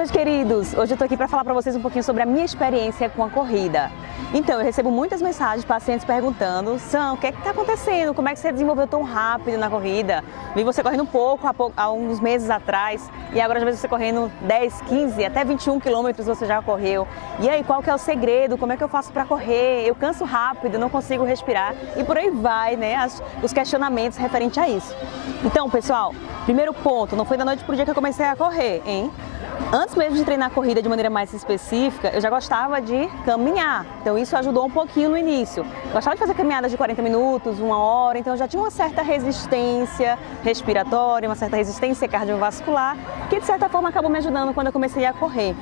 noite, queridos! Hoje eu tô aqui para falar para vocês um pouquinho sobre a minha experiência com a corrida. Então, eu recebo muitas mensagens de pacientes perguntando: Sam, o que é que tá acontecendo? Como é que você desenvolveu tão rápido na corrida? Vi você correndo há uns meses atrás e agora às vezes você correndo 10, 15, até 21 quilômetros você já correu. E aí, qual que é o segredo? Como é que eu faço para correr? Eu canso rápido, não consigo respirar e por aí vai, né? Os questionamentos referentes a isso. Então, pessoal, primeiro ponto, não foi da noite pro dia que eu comecei a correr, hein? Antes mesmo de treinar a corrida de maneira mais específica, eu já gostava de caminhar, então isso ajudou um pouquinho no início. Eu gostava de fazer caminhadas de 40 minutos, 1 hora, então eu já tinha uma certa resistência respiratória, uma certa resistência cardiovascular, que de certa forma acabou me ajudando quando eu comecei a correr.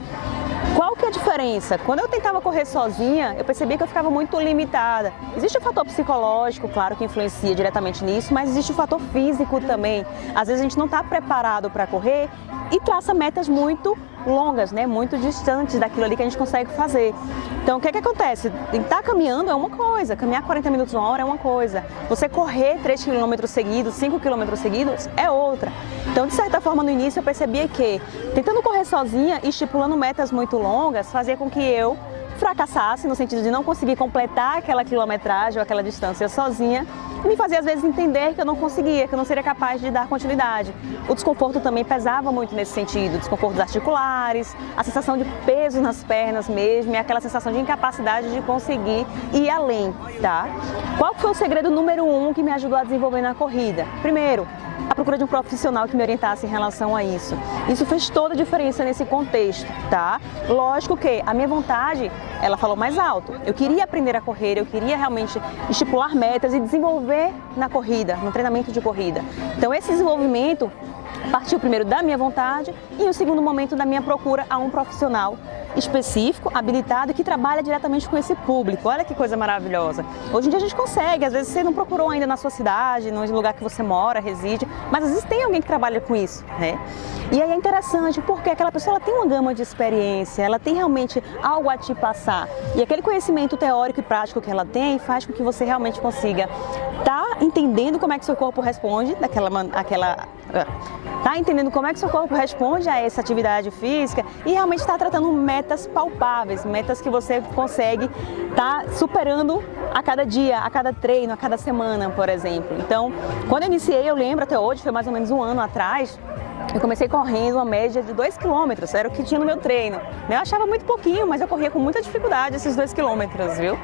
Qual que é a diferença? Quando eu tentava correr sozinha, eu percebia que eu ficava muito limitada. Existe o fator psicológico, claro, que influencia diretamente nisso, mas existe o fator físico também. Às vezes a gente não está preparado para correr e traça metas muito longas, né? Muito distantes daquilo ali que a gente consegue fazer. Então, o que acontece? Estar caminhando é uma coisa, caminhar 40 minutos, 1 hora é uma coisa. Você correr 3 quilômetros seguidos, 5 quilômetros seguidos é outra. Então, de certa forma, no início eu percebia que tentando correr sozinha e estipulando metas muito longas fazia com que eu fracassasse no sentido de não conseguir completar aquela quilometragem ou aquela distância sozinha e me fazia às vezes entender que eu não conseguia, que eu não seria capaz de dar continuidade. O desconforto também pesava muito nesse sentido, desconfortos articulares, a sensação de peso nas pernas mesmo e aquela sensação de incapacidade de conseguir ir além, tá? Qual foi o segredo número 1 que me ajudou a desenvolver na corrida? Primeiro, a procura de um profissional que me orientasse em relação a isso. Isso fez toda a diferença nesse contexto, tá? Lógico que a minha vontade, ela falou mais alto. Eu queria aprender a correr, eu queria realmente estipular metas e desenvolver na corrida, no treinamento de corrida. Então esse desenvolvimento partiu primeiro da minha vontade e no segundo momento da minha procura a um profissional específico, habilitado, que trabalha diretamente com esse público. Olha que coisa maravilhosa. Hoje em dia a gente consegue, às vezes você não procurou ainda na sua cidade, no lugar que você mora, reside, mas às vezes tem alguém que trabalha com isso, né? E aí é interessante porque aquela pessoa ela tem uma gama de experiência, ela tem realmente algo a te passar. E aquele conhecimento teórico e prático que ela tem faz com que você realmente consiga entendendo como é que seu corpo responde entendendo como é que seu corpo responde a essa atividade física e realmente está tratando metas palpáveis, metas que você consegue estar superando a cada dia, a cada treino, a cada semana, por exemplo. Então, quando eu iniciei, eu lembro até hoje, foi mais ou menos 1 ano atrás, eu comecei correndo uma média de 2 quilômetros, era o que tinha no meu treino. Eu achava muito pouquinho, mas eu corria com muita dificuldade esses 2 quilômetros, viu?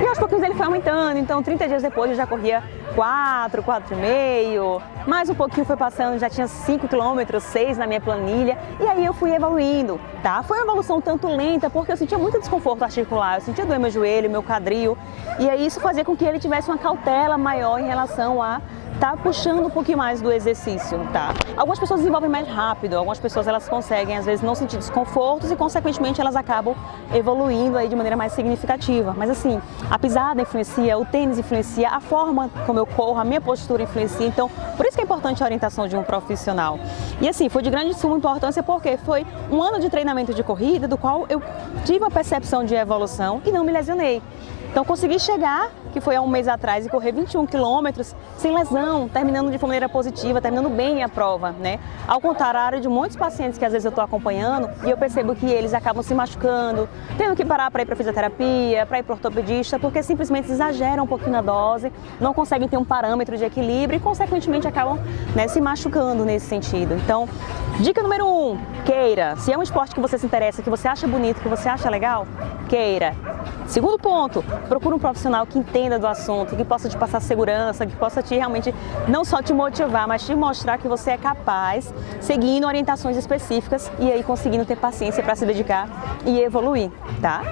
E aos pouquinhos ele foi aumentando, então 30 dias depois eu já corria 4, 4,5, mais um pouquinho foi passando, já tinha 5 quilômetros, 6 na minha planilha, e aí eu fui evoluindo, tá? Foi uma evolução tanto lenta, porque eu sentia muito desconforto articular, eu sentia doer meu joelho, meu quadril, e aí isso fazia com que ele tivesse uma cautela maior em relação a tá puxando um pouquinho mais do exercício, tá? Algumas pessoas desenvolvem mais rápido, algumas pessoas elas conseguem às vezes não sentir desconfortos e consequentemente elas acabam evoluindo aí de maneira mais significativa. Mas assim, a pisada influencia, o tênis influencia, a forma como eu corro, a minha postura influencia, então por isso que é importante a orientação de um profissional. E assim, foi de grande suma importância porque foi 1 ano de treinamento de corrida do qual eu tive a percepção de evolução e não me lesionei. Então consegui chegar, que foi há 1 mês atrás, e correr 21 quilômetros sem lesão, terminando de maneira positiva, terminando bem a prova, né? Ao contrário de muitos pacientes que às vezes eu estou acompanhando e eu percebo que eles acabam se machucando, tendo que parar para ir para fisioterapia, para ir para ortopedista, porque simplesmente exageram um pouquinho na dose, não conseguem ter um parâmetro de equilíbrio e consequentemente acabam, né, se machucando nesse sentido. Então, dica número 1, queira. Se é um esporte que você se interessa, que você acha bonito, que você acha legal, queira. Segundo ponto, procura um profissional que entenda do assunto, que possa te passar segurança, que possa te realmente não só te motivar, mas te mostrar que você é capaz, seguindo orientações específicas e aí conseguindo ter paciência para se dedicar e evoluir, tá?